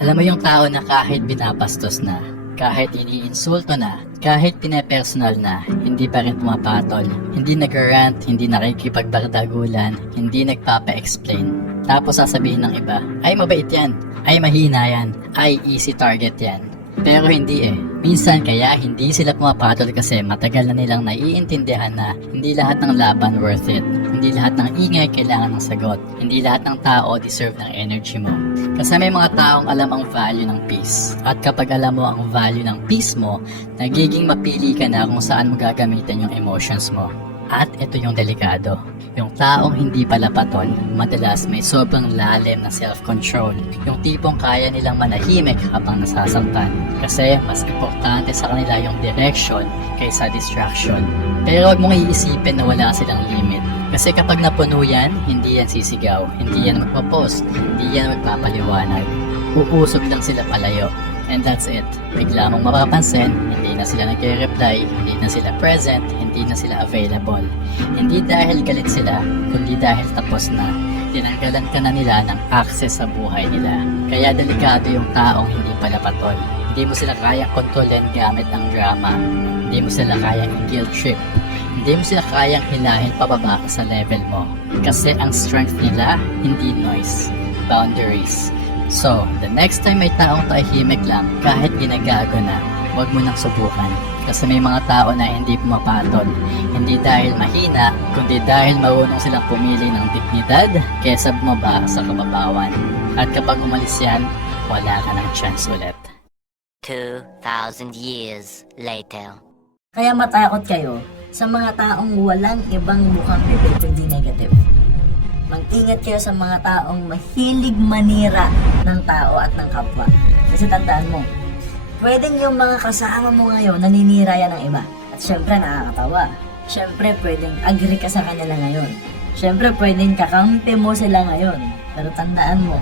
Alam mo yung tao na kahit binabastos na, kahit iniinsulto na, kahit pinepersonal na, hindi pa rin pumapatol, hindi nag-rant, hindi nakikipagbardagulan, hindi nagpapa-explain. Tapos sasabihin ng iba, ay mabait yan, ay mahina yan, ay easy target yan. Pero hindi eh. Minsan kaya hindi sila pumapatol kasi matagal na nilang naiintindihan na hindi lahat ng laban worth it. Hindi lahat ng ingay kailangan ng sagot. Hindi lahat ng tao deserve ng energy mo. Kasi may mga taong alam ang value ng peace. At kapag alam mo ang value ng peace mo, nagiging mapili ka na kung saan mo gagamitin yung emotions mo. At ito yung delikado. Yung taong hindi pala patol, madalas may sobrang lalim na self-control. Yung tipong kaya nilang manahimik habang nasasaktan. Kasi mas importante sa kanila yung direction kaysa distraction. Pero huwag mong iisipin na wala silang limit. Kasi kapag napuno yan, hindi yan sisigaw, hindi yan magpapost, hindi yan magpapaliwanag. Uusog lang sila palayo. And that's it. Bigla mong mapapansin, hindi na sila nagre-reply, hindi na sila present, hindi na sila available. Hindi dahil galit sila, kundi dahil tapos na. Tinanggalan ka na nila ng access sa buhay nila. Kaya delikado yung taong hindi pala patol. Hindi mo sila kayang kontrolin gamit ng drama. Hindi mo sila kayang guilt trip. Hindi mo sila kayang hilahin pababa sa level mo. Kasi ang strength nila, hindi noise, boundaries. So, the next time may taong tahimik lang, kahit ginagago na, huwag mo nang subukan. Kasi may mga tao na hindi pumapatol. Hindi dahil mahina, kundi dahil marunong silang pumili ng dignidad kesa bumaba sa kababawan. At kapag umalis yan, wala ka ng chance ulit. 2,000 years later. Kaya matakot kayo sa mga taong walang ibang mukhang bibig kundi negative. Mag-ingat kayo sa mga taong mahilig manira ng tao at ng kapwa. Kasi tandaan mo, pwedeng yung mga kasama mo ngayon naninira yan ng iba. At syempre nakakatawa. Syempre pwedeng agree ka sa kanila ngayon. Syempre pwedeng kakampi mo sila ngayon. Pero tandaan mo,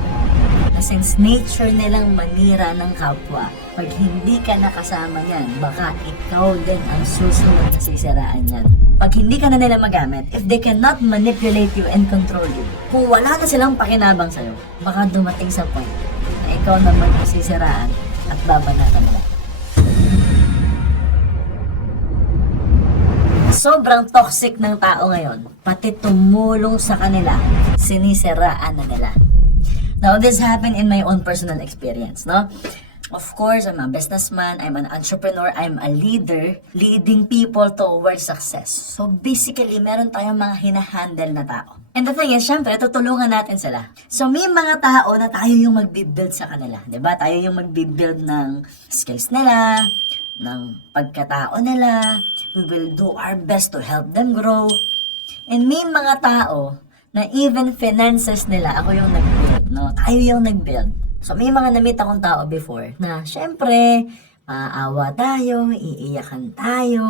na since nature nilang manira ng kapwa, pag hindi ka nakasama yan, baka ikaw din ang susunod na sisiraan yan. Pag hindi ka na nila magamit, if they cannot manipulate you and control you, kung wala na silang pakinabang sa'yo, baka dumating sa point na ikaw naman ang sisiraan at babanatan mo. Sobrang toxic ng tao ngayon, pati tumulong sa kanila, sinisiraan na nila. Now, this happened in my own personal experience, no? Of course, I'm a businessman, I'm an entrepreneur, I'm a leader, leading people towards success. So basically, meron tayong mga hinahandle na tao. And the thing is, syempre, tutulungan natin sila. So may mga tao na tayo yung magbibuild sa kanila. 'Di ba? Tayo yung magbibuild ng skills nila, ng pagkatao nila. We will do our best to help them grow. And may mga tao na even finances nila, ako yung nag-build, no? Tayo yung nag-build. So, may mga na-meet akong tao before na, syempre, maaawa tayo, iiyakan tayo,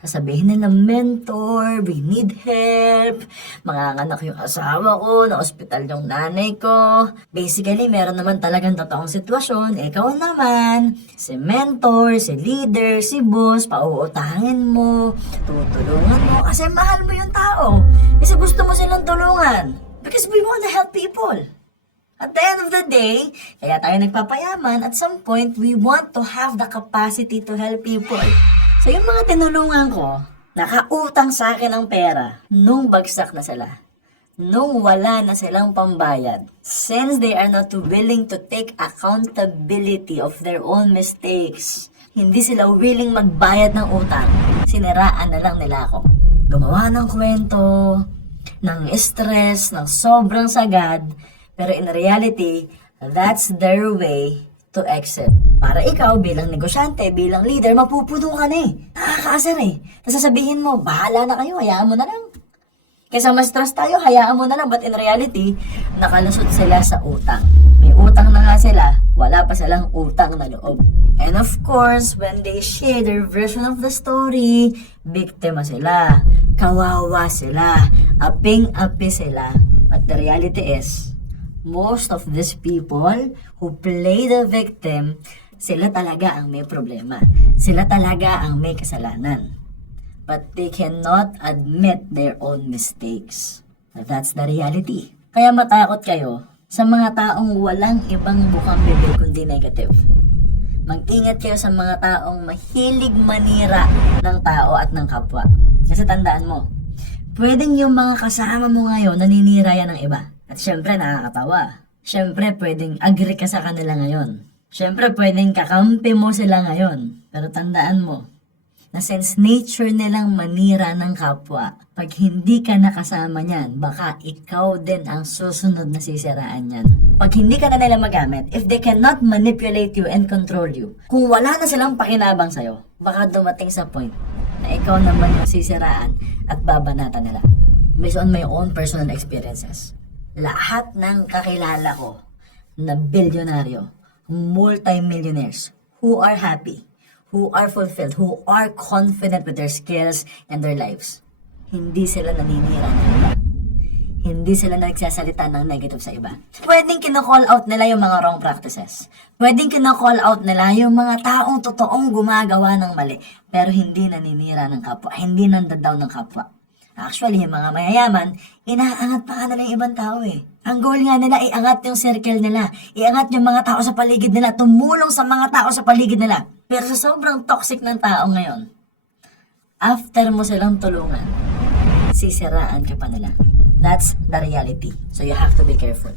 sasabihin nila, mentor, we need help, manganganak yung asawa ko, na-hospital yung nanay ko. Basically, meron naman talagang totoong sitwasyon. Ikaw naman, si mentor, si leader, si boss, pauutangin mo, tutulungan mo, kasi mahal mo yung tao. Kasi gusto mo silang tulungan. Because we want to help people. At the end of the day, kaya tayo nagpapayaman, at some point, we want to have the capacity to help people. So yung mga tinulungan ko, nakautang sa akin ng pera, nung bagsak na sila, nung wala na silang pambayad, since they are not willing to take accountability of their own mistakes, hindi sila willing magbayad ng utang, siniraan na lang nila ako. Gumawa ng kwento, ng stress, ng sobrang sagad, pero in reality, that's their way to exit. Para ikaw bilang negosyante, bilang leader, mapupuno ka na eh. Nakakaasar eh. Tapos sasabihin mo, bahala na kayo, hayaan mo na lang. Kaysa mas stress tayo, hayaan mo na lang. But in reality, nakalusot sila sa utang. May utang na nga sila, wala pa silang utang na loob. And of course, when they share their version of the story, biktima sila, kawawa sila, aping-api sila. But the reality is, most of these people who play the victim, sila talaga ang may problema. Sila talaga ang may kasalanan. But they cannot admit their own mistakes. That's the reality. Kaya matakot kayo sa mga taong walang ibang bukang bibig kundi negative. Mag-ingat kayo sa mga taong mahilig manira ng tao at ng kapwa. Kasi tandaan mo, pwedeng yung mga kasama mo ngayon naninira yan ng iba. At syempre nakakatawa. Syempre pwedeng agree ka sa kanila ngayon. Syempre pwedeng kakampi mo sila ngayon. Pero tandaan mo, na since nature nilang manira ng kapwa, pag hindi ka nakasama niyan, baka ikaw din ang susunod na sisiraan niyan. Pag hindi ka na nila magamit, if they cannot manipulate you and control you, kung wala na silang pakinabang sa'yo, baka dumating sa point na ikaw naman yung sisiraan at babanatan nila. Based on my own personal experiences, lahat ng kakilala ko na bilyonaryo, multi-millionaires, who are happy, who are fulfilled, who are confident with their skills and their lives, hindi sila naninira ng iba. Hindi sila nagsasalita ng negative sa iba. Pwedeng kina-call out nila yung mga wrong practices. Pwedeng kina-call out nila yung mga taong totoong gumagawa ng mali, pero hindi naninira ng kapwa, hindi nandadaw ng kapwa. Actually, yung mga mayayaman, inaangat pa nga nila yung ibang tao eh. Ang goal nga nila, iangat yung circle nila. Iangat yung mga tao sa paligid nila. Tumulong sa mga tao sa paligid nila. Pero sa sobrang toxic ng tao ngayon, after mo silang tulungan, sisiraan ka pa nila. That's the reality. So you have to be careful.